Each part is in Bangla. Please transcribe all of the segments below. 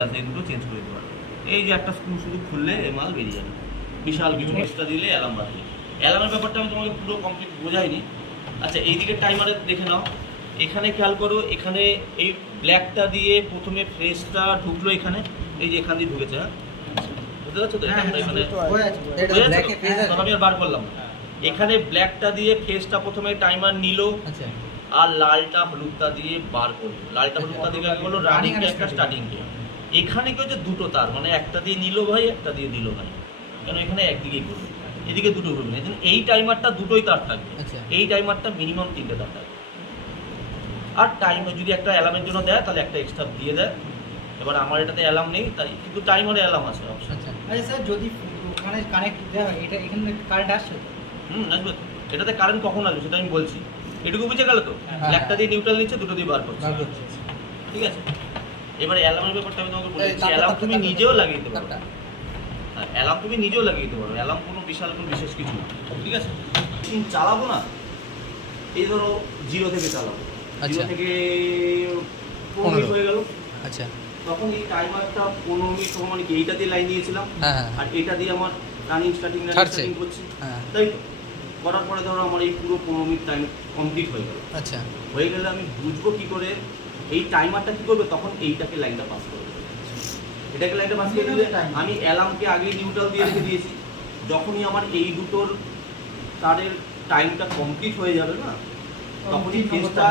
এই দুটো চেঞ্জ করে দিতে পারবে। এই যে একটা স্ক্রু শুধু খুললে এই মাল বেরিয়ে যাবে, বিশাল কিছু এক্সট্রা দিলে অ্যালার্ম বাজবে। অ্যালার্মের ব্যাপারটা আমি তোমাকে পুরো কমপ্লিট বোঝাইনি। আচ্ছা, এইদিকে টাইমারে দেখে নাও, এখানে খেয়াল করো, এখানে এই ব্ল্যাকটা দিয়ে প্রথমে ফ্রেশটা ঢুকলো এখানে, এই যে এখান দিয়ে ঢুকেছে, হ্যাঁ বুঝতে পারছো তো? এখানে আমি আর বার করলাম না। এখানে ব্ল্যাকটা দিয়ে ফেসটা প্রথমে টাইমার নিল, আর লালটা হলুদটা দিয়ে বার করলো। লালটা হলুদটা দিয়ে হলো রানিং একটা স্টার্টিং কে। এখানে কি হচ্ছে দুটো তার, মানে একটা দিয়ে নিল ভাই, একটা দিয়ে দিল ভাই, কেন এখানে একদিকেই করবে, এদিকে দুটো করবে না। এই টাইমারটা দুটোই তার থাকবে, এই টাইমারটা মিনিমাম 3টে তার থাকবে। আর টাইমার যদি একটা অ্যালার্মের জন্য দেয় তাহলে একটা এক্সট্রা দিয়ে দেয়। এবার আমার এটাতে অ্যালার্ম নেই, তাই কিন্তু টাইমারে অ্যালার্ম আছে অপশন। আচ্ছা স্যার, যদি ওখানে কানেক্ট দেওয়া হয়, এটা এখানে কারেন্ট আসছে? আসবে তো। এটাতে কারেন্ট কখন আসবে সেটা আমি বলছি, এটুকু বুঝে গেল তো? ব্ল্যাকটা দিয়ে নিউট্রাল নিচ্ছে, দুটো দিয়ে বার করছে, ঠিক আছে? এবারে অ্যালার্মের ব্যাপারটা আমি তোমাকে বলেছি, অ্যালার্ম তুমি নিজেও লাগিয়ে দিতে পারো। হ্যাঁ, অ্যালার্ম তুমি নিজেও লাগিয়ে দিতে পারো, অ্যালার্ম কোনো বিশাল কোনো বিশেষ কিছু না, ঠিক আছে? চালাবো না, এই ধরো 0 থেকে চালাবো, 0 থেকে 15 মিনিট হয়ে গেল। আচ্ছা, তখন এই টাইমারটা 15 মিনিট মানে কি এইটা দিয়ে লাইন দিয়েছিলাম, আর এটা দিয়ে আমার রানিং স্টার্টিং করছি, তাই তো? করার পরে ধরো আমার এই পুরো 15 মিনিট টাইম কমপ্লিট হয়ে গেল। আচ্ছা, হয়ে গেলে আমি বুঝবো কি করে এই টাইমারটা কি করবে, তখন এইটাকে লাইনটা পাস করবে। এটাকে লাইনটা পাস করে দিলে আমি অ্যালার্মকে আগেই নিউট্রাল দিয়ে রেখে দিয়েছি, যখনই আমার এই দুটোর তারের টাইমটা কমপ্লিট হয়ে যাবে না, তখনই ফেজটা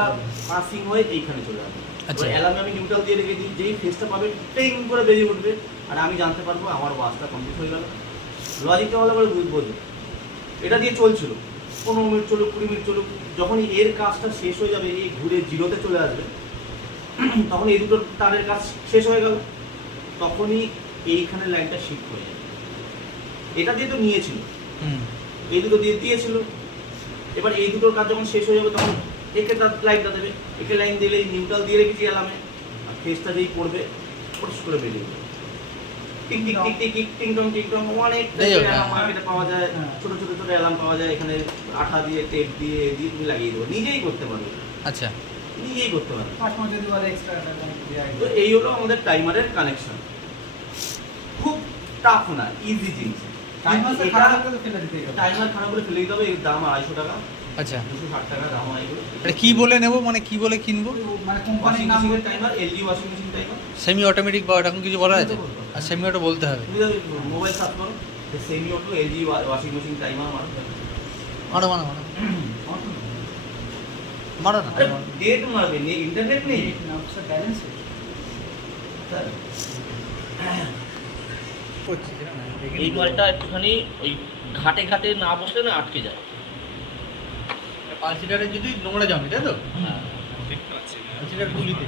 পাসিং হয়ে এইখানে চলে যাবে। আচ্ছা, অ্যালার্মে আমি নিউট্রাল দিয়ে রেখে দিই, যেই ফেজটা পাবে টিং করে বেরিয়ে উঠবে, আর আমি জানতে পারবো আমার ওয়াচটা কমপ্লিট হয়ে গেল। লজিকটা ভালো করে বুঝবো। এটা দিয়ে চলছিল 15 মিনিট চলুক, 20 মিনিট চলুক, যখনই এর কাজটা শেষ হয়ে যাবে, এই ঘুরে 0-তে চলে আসবে, তখন এই দুটো তারের কাজ শেষ হয়ে গেল, তখনই এইখানে লাইনটা শিফট হয়ে যাবে। এটা দিয়ে তো নিয়েছিল, এই দুটো দিয়ে দিয়েছিল, এবার এই দুটোর কাজ যখন শেষ হয়ে যাবে তখন একে তার লাইনটা দেবে, একে লাইন দিলে নিউট্রাল দিয়ে রেখেছি অ্যালার্মে, আর ফেসটা যেই পড়বে পরিষ্কার করে বেরিয়ে যাবে। Tick tick tick tick tick টিং টং টিং টং অনেক অ্যালার্ম মার্কেটে পাওয়া যায়, ছোট ছোট ছোট অ্যালার্ম পাওয়া যায়, এখানে আঠা দিয়ে টেপ দিয়ে দিয়ে তুমি লাগিয়ে দেবো, নিজেই করতে পারবে। আচ্ছা, নিজেই করতে পারবে। তো এই হলো আমাদের টাইমারের কানেকশন, খুব টাফ না, ইজি জিনিস। টাইমার খারাপ করে ফেলে দিতে হবে, এর দাম 250 টাকা। আচ্ছা, 260 টাকা দাম হয় এগুলো। এটা কি বলে নেব, মানে কি বলে কিনবো? মানে কোম্পানির নাম timer, LG washing machine timer, semi automatic বা এরকম কিছু বলা আছে? আর সেমি অটো বলতে হবে। তুমি যদি মোবাইল সার্চ করো semi auto LG washing machine timer মারো মারো না, ডেট মারবে, ইন্টারনেট নেই, ব্যালেন্স এই মালটা একটুখানি ওই ঘাটে ঘাটে না বসলে না আটকে যায়। পালসিটারে যদি নোংরা জমে, তাই তো? হ্যাঁ, দেখতে পাচ্ছি পালসিটার গুলিতে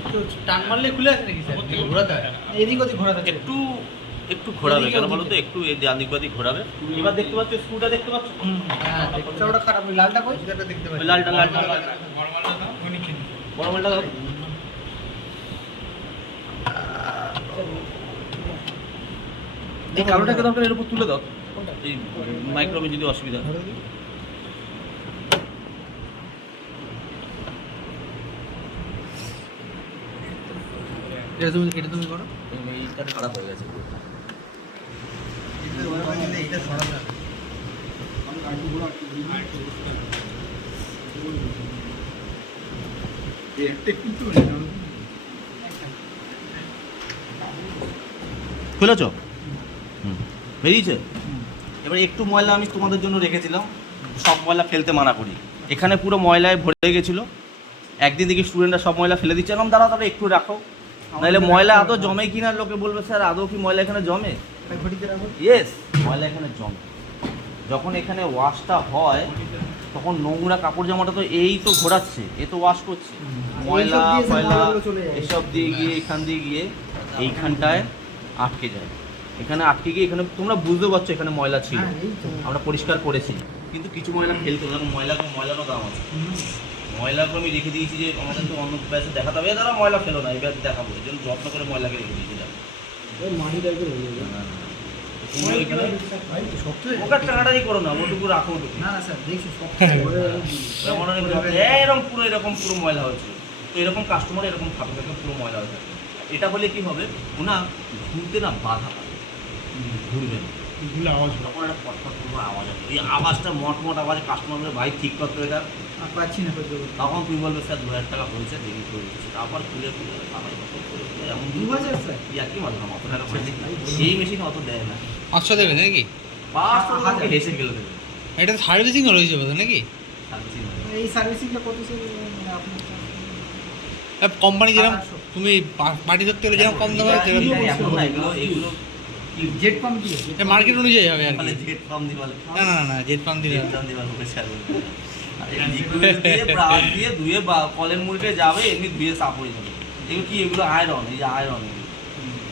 একটু টান মারলে খুলে আসে নাকি স্যার? ঘোরাতে হয়, এদিক ওদিক ঘোরাতে হয়। একটু একটু ঘোরাবে, কেন বলো তো? একটু এই ডান দিক বাদিক ঘোরাবে। এবার দেখতে পাচ্ছ স্ক্রুটা, দেখতে পাচ্ছ? হ্যাঁ, ওটা খারাপ, ওই লালটা কই? সেটা দেখতে পাচ্ছি। লালটা বড় মালটা দাও। এই কালোটাকে দরকার এর উপর তুলে দাও, এই মাইক্রোওয়েভে যদি অসুবিধা হয়। এটা তুমি করো। এইটা খারাপ হয়ে গেছে, এইটা সরাতে হবে। খুলেছ? বেরিয়েছে। এবার একটু ময়লা আমি তোমাদের জন্য রেখেছিলাম, সব ময়লা ফেলতে মানা করি, এখানে পুরো ময়লায় ভরে গেছিলো। একদিন দেখি স্টুডেন্টরা সব ময়লা ফেলে দিচ্ছে, এরকম দাঁড়া তারা একটু রাখো, নাহলে ময়লা আদৌ জমে কিনা লোকে বলবে স্যার আদৌ কি ময়লা এখানে জমে? ইয়েস, ময়লা এখানে জমে। যখন এখানে ওয়াশটা হয় তখন নোংরা কাপড় জামাটা তো এই তো ঘোরাচ্ছে, এ তো ওয়াশ করছে, ময়লা ফয়লা এসব দিয়ে গিয়ে এখান দিয়ে গিয়ে এইখানটায় আটকে যায়। এখানে আটকে গিয়ে এখানে তোমরা বুঝতে পারছো এখানে ময়লা ছিল, আমরা পরিষ্কার করেছি, কিন্তু কিছু ময়লা ফেলতে হবে। ময়লারও দাম আছে, ময়লাগুলো আমি রেখে দিয়েছি যে আমাদের তো অন্য ব্যাচে দেখাতে হবে, তারা ময়লা ফেলো না, এই ব্যাচে দেখাবো, এই জন্য যত্ন করে ময়লাকে রেখে দিয়েছিলাম। ওকার টাকাটাই করো না, ওটুকু রাখো, ওটুকু এরকম পুরো ময়লা হয়েছিল। তো এরকম কাস্টমার এরকম থাকে পুরো ময়লা হয়ে থাকে। এটা হলে কি হবে, ওনা ঘুরতে না বাধা পাবে, ঘুরবে না, এগুলো আওয়াজ তখন একটা ফটফট করবো আওয়াজ হবে, এই আওয়াজটা মট আওয়াজে কাস্টমারদের ভাই ঠিক করতে এটা পাচ্ছি না করতে তখন তুই বলবে স্যার 2000 টাকা হয়েছে দেরি করে দিচ্ছি, তারপর খুলে এমন 2000 স্যার কি মানলাম অত টাকা পয়সা সেই মেশিন অত দেয় না, 500 দেবে নাকি? 500 টাকা হেসে গেলে দেবে এটা সার্ভিসিংও রয়েছে বোধ নাকি? সার্ভিসিং এই সার্ভিসিংটা কত স্যার মানে আপনার কোম্পানি যেরকম 800 তুমি পার্টি ধরতে গেলে যেরকম কম দামে সেরকম এখন না এগুলো জেট পাম্প দিয়ে মার্কেট অনুযায়ী হবে আর বলে কি। জেট পাম্প দি বলে না জেট পাম্প দিলে জেট পাম্প দি বলে ওকে স্যার বলে লিকুইড দিয়ে ব্রাশ দিয়ে ধুয়ে বা কলের মুড়কে যাবে এমনি ধুয়ে সাফ হয়ে যাবে। এগুলো কি, এগুলো আয়রন, এই যে আয়রন,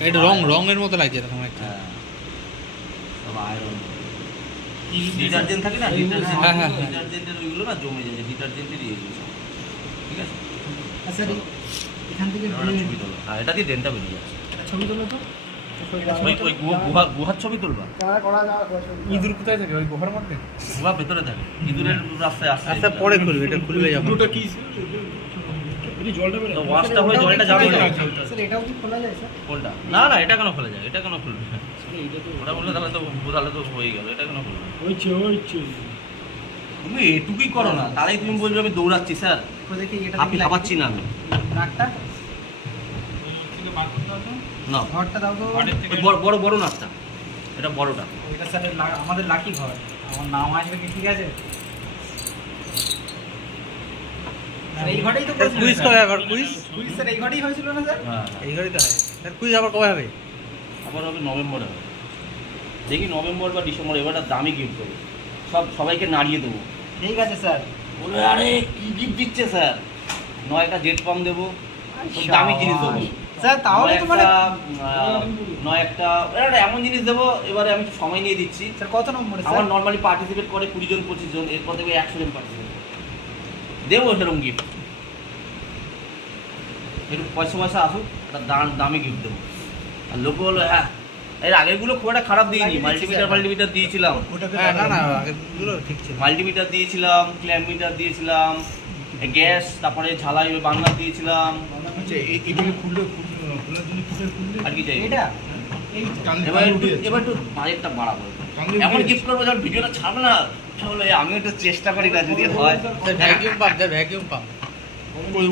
এটা রঙের মতো লাগছে তখন একটা। হ্যাঁ সব আয়রন ডিটারজেন্ট থাকে না, হ্যাঁ, হ্যাঁ। ডিটারজেন্টের ওইগুলো না জমে যায়, ডিটারজেন্টেরই এগুলো সব। ঠিক আছে, আচ্ছা এখান থেকে একটা ছবি তোলো, হ্যাঁ এটা দিয়ে ডেনটা বেরিয়ে যাচ্ছে। ছবি তোলো তো ওই গুহার ছবি তুলবা, ইঁদুর কোথায় থাকে ওই গুহার মধ্যে গুহা ভেতরে থাকে, ইঁদুরের রাস্তায় আসছে আচ্ছা পরে খুলবে, এটা খুলবে যখন। কি জলটা বের তো ওয়াশটা হয়ে জলটা যাবে না স্যার এটাও কি খোলা যায় স্যার কোনটা, না এটা কেন খোলা যায়, এটা কেন খুলবে, ওটা বললে তাহলে তো হয়ে গেল, এটা কেন খুলবে, ওইছে তুমি এটুকুই করো না, তাহলেই তুমি বলবে আমি দৌড়াচ্ছি স্যার, তো দেখি এটা আপনি ভাবাচ্ছি না আমি নাকটা না, ঘরটা দাও তো ওই বড় নাটটা, এটা বড়টা, ওইটা স্যার আমাদের লাকি ঘর, আমার নাম আসবে কি ঠিক আছে স্যার এই ঘরেই তো কুইজ কবে আবার কুইজ? কুইজ স্যার এই ঘরেই হয়েছিল না স্যার হ্যাঁ এই ঘরেই তো হয় স্যার। কুইজ আবার কবে হবে? আবার হবে নভেম্বরে হবে, দেখি নভেম্বর বা ডিসেম্বর, এবার একটা দামি গিফট দেবো, সবাইকে নাড়িয়ে দেবো, ঠিক আছে স্যার বলে আরে কি গিফট দিচ্ছে স্যার, নয়টা জেট পাম্প দেবো, খুব দামি জিনিস দেবো, স্যার তাহলে তো মানে একটা এমন জিনিস দেবো, এবারে আমি একটু সময় নিয়ে দিচ্ছি, স্যার কত নম্বরে আমার স্যার নর্মালি পার্টিসিপেট করে 20 জন 25 জন, এরপর থেকে 100 জন পার্টিসিপেট দেবো সেরকম গিফট, একটু পয়সা আসুক, একটা দামি গিফট দেবো, আর লোক বললো হ্যাঁ এর আগেরগুলো খুব একটা খারাপ দিইনি, মাল্টিমিটার দিয়েছিলাম, হ্যাঁ না আগেরগুলো ঠিক ছিল। মাল্টিমিটার দিয়েছিলাম, ক্ল্যাম্প মিটার দিয়েছিলাম, গ্যাস, তারপরে ঝালাই বার্নার দিয়েছিলাম, আচ্ছা এইটাকে খুললে খোলার জন্য কিসের খুললে আর কি চাই এটা এই এবার একটু বাজেটটা বাড়াবো, এমন গিফট করবো যখন ভিডিওটা ছাড়বে না, তাহলে আমি একটু চেষ্টা করি না যদি হয়, ভ্যাকিউম পাম্প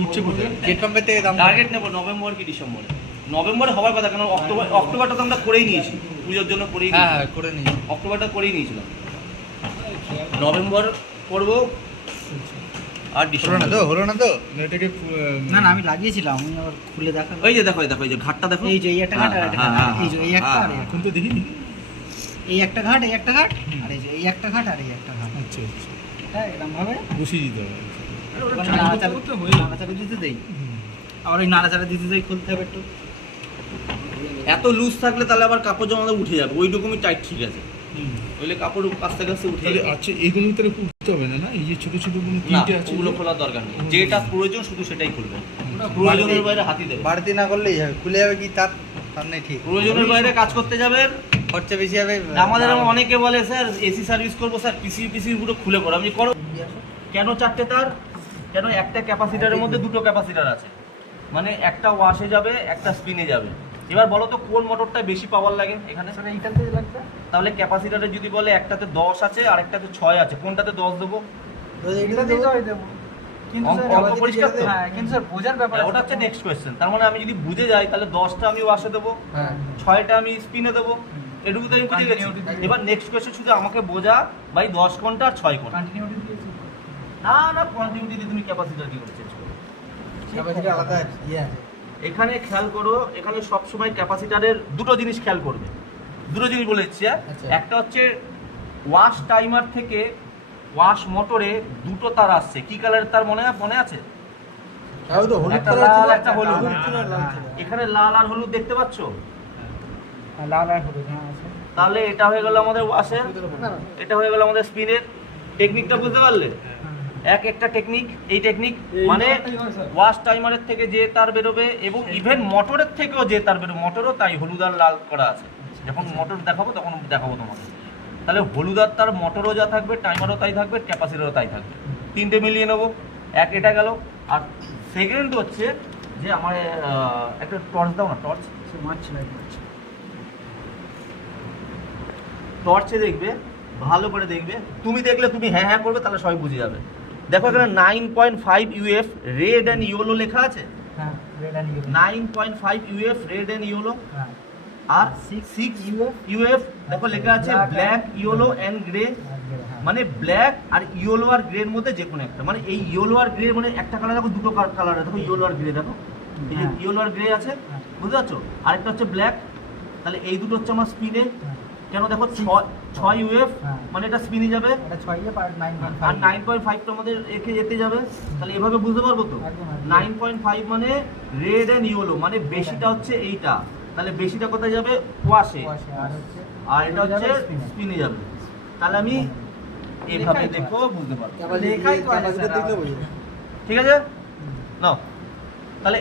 উঠছে কোথায় জেট পাম্পের থেকে দাম টার্গেট নেবো নভেম্বর কি ডিসেম্বরে, নভেম্বরে হওয়ার কথা, কারণ অক্টোবরটা তো আমরা করেই নিয়েছি, পুজোর জন্য করেই হ্যাঁ নিয়েছি, করে নিই। অক্টোবরটা করেই নিয়েছিলাম, নভেম্বর করবো আর ডিসেম্বর। হলো না তো এটাকে না আমি লাগিয়েছিলাম, আমি আবার খুলে দেখা ওই যে দেখো এই যে ঘাটটা দেখো, এই যে এই একটা ঘাট আর একটা ঘাট, এই যে এই একটা আর এখন তো দেখি এই একটা ঘাট এই একটা ঘাট আর এই যে এই একটা ঘাট আর এই একটা ঘাট, আচ্ছা আচ্ছা এটা এরকম ভাবে বসিয়ে দিতে হবে। নাড়াচাড়া দিতে দেই, আবার ওই নাড়াচাড়া দিতে দেই, খুলতে হবে একটু, এত লুজ থাকলে তাহলে আবার কাপড় জমাতে উঠে যাবে, ওই রকমই টাইট ঠিক আছে, ওইলে কাপড় কাছতে কাছতে উঠে তাহলে যাবে, আচ্ছা এগুলো ভিতরে খুলতে হবে না, না এই যে ছোট ছোট কোনো না তিনটে আছে ওগুলো খোলার দরকার নেই, যেটা প্রয়োজন শুধু সেটাই খুলবে, প্রয়োজনের বাইরে হাতি দেবে, বাড়তি না করলেই হবে, খুলে যাবে কি তার নেই ঠিক, প্রয়োজনের বাইরে কাজ করতে যাবে, খরচা বেশি হবে। আমাদের অনেকে বলে স্যার এসি সার্ভিস করবো স্যার, পিসি পুরো খুলে পড়ো, আমি করো কেন 4টে তার, কেন একটা ক্যাপাসিটারের মধ্যে 2টো ক্যাপাসিটার আছে, মানে একটা ওয়াশে যাবে একটা স্পিনে যাবে, এবার বলো তো কোন মোটরটা বেশি পাওয়ার লাগে এখানে, স্যার এইটাতে লাগবে, তাহলে ক্যাপাসিটারে যদি বলে একটাতে 10 আছে আর একটাতে 6 আছে, কোনটাতে 10 দেবো, এইটাতেই তো দেবো, কিন্তু স্যার অঙ্ক পরিষ্কার তো? হ্যাঁ কিন্তু স্যার বোঝার ব্যাপার ওটা হচ্ছে নেক্সট কোয়েশ্চেন, তার মানে আমি যদি বুঝে যাই তাহলে 10টা আমি ওয়াশে দেবো, হ্যাঁ 6টা আমি স্পিনে দেবো, এটুকু তো আমি বুঝে গেছি, Continuity। এবার নেক্সট কোয়েশ্চেন শুধু আমাকে বোঝা ভাই 10 কোনটা আর 6 কোনটা, কন্টিনিউটি দিয়েছি, না কন্টিনিউটি দিয়ে তুমি ক্যাপাসিটার কি করে চেঞ্জ করো, ক্যাপাসিটি আলাদা ইয়ে আছে, এখানে খেয়াল করো, এখানে সব সময় ক্যাপাসিটারের দুটো জিনিস খেয়াল করবে, দুটো জিনিস বলে দিচ্ছি, আচ্ছা। একটা হচ্ছে ওয়াশ টাইমার থেকে ওয়াশ মোটরে 2টো তার আসছে, কি কালারের তার মনে আছে, তাও তো হলুদ একটা কালার ছিল, লাল, একটা হলুদ। হলুদ ছিল আর লাল ছিল, এখানে লাল আর হলুদ দেখতে পাচ্ছ, লাল আর হলুদ হ্যাঁ আছে, তাহলে এটা হয়ে গেল আমাদের ওয়াশের, এটা হয়ে গেল আমাদের স্পিনের, টেকনিকটা বুঝতে পারলে, একটা টেকনিক, এই টেকনিক মানে ওয়াশ টাইমারের থেকে যে তার বেরোবে এবং ইভেন মোটরের থেকেও যে তার বেরোবে, মোটরও তাই হলুদ আর লাল করা আছে, যখন মোটর দেখাবো তখন দেখাবো তোমাকে, তাহলে হলুদ আর তার মোটরও যা থাকবে, টাইমারও তাই থাকবে, ক্যাপাসিটারও তাই থাকবে, 3টে মিলিয়ে নেবো, এটা গেল, আর সেকেন্ড হচ্ছে যে আমার একটা টর্চ দাও না, টর্চ। সে মারছে লাইট মারছে। টর্চে দেখবে, ভালো করে দেখবে, তুমি দেখলে তুমি হ্যাঁ হ্যাঁ করবে, তাহলে সবাই বুঝে যাবে। দেখো এখানে 9.5 UF রেড অ্যান্ড ইয়েলো লেখা আছে। হ্যাঁ red and yellow. 9.5 UF red and yellow. হ্যাঁ আর 6 UF দেখো লেখা আছে ব্ল্যাক, ইয়েলো অ্যান্ড গ্রে। মানে ব্ল্যাক আর ইয়েলো আর গ্রের মধ্যে যে কোনো একটা, মানে এই ইয়েলো আর গ্রে মানে একটা কালার দেখো, দুটো কালার দেখো, ইয়েলো আর গ্রে দেখো, এই যে হ্যাঁ। ইয়েলো আর গ্রে আছে, হ্যাঁ। বুঝতে পারছো? আরেকটা হচ্ছে ব্ল্যাক। তাহলে এই দুটো হচ্ছে আমার স্পিনে। হ্যাঁ। কেন দেখো 6 UF হ্যাঁ। মানে এটা স্পিনে যাবে, এটা 6 আর 9.5 আর 9.5 টা আমাদের এতে যাবে। তাহলে এভাবে বুঝতে পারবো তো। একদম, একদম। 9.5 মানে রেড অ্যান্ড ইয়েলো, মানে বেশিটা হচ্ছে এইটা। তাহলে বেশিটা কোথায় যাবে? ওয়াশে। আর হচ্ছে আর এটা হচ্ছে স্পিনে। স্পিনে যাবে। তাহলে আমি এভাবে দেখো বুঝতে পারবো। লেখাই তো আছে স্যার। ঠিক আছে নাও তাহলে